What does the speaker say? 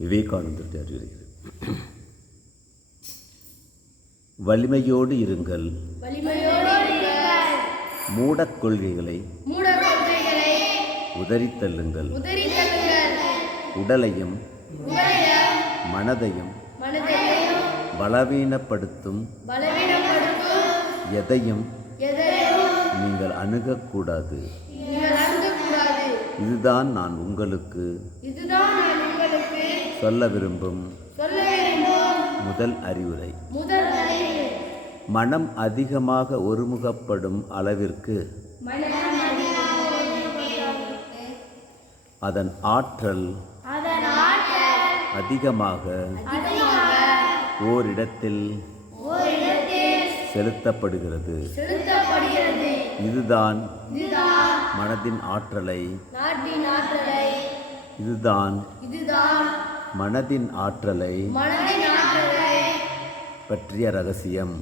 விவேகானந்தர் அறிவுரைகள். வலிமையோடு இருங்கள், மூடக் கொள்கைகளை உதறித்தள்ளுங்கள், உடலையும் மனதையும் பலவீனப்படுத்தும் எதையும் நீங்கள் அணுகக்கூடாது. இதுதான் நான் உங்களுக்கு சொல்ல விரும்பும் முதல் அறிவுரை. மனம் அதிகமாக ஒருமுகப்படும் அளவிற்கு அதன் ஆற்றல் அதிகமாக ஓரிடத்தில் செலுத்தப்படுகிறது. இதுதான் மனதின் ஆற்றலை பற்றிய ரகசியம்.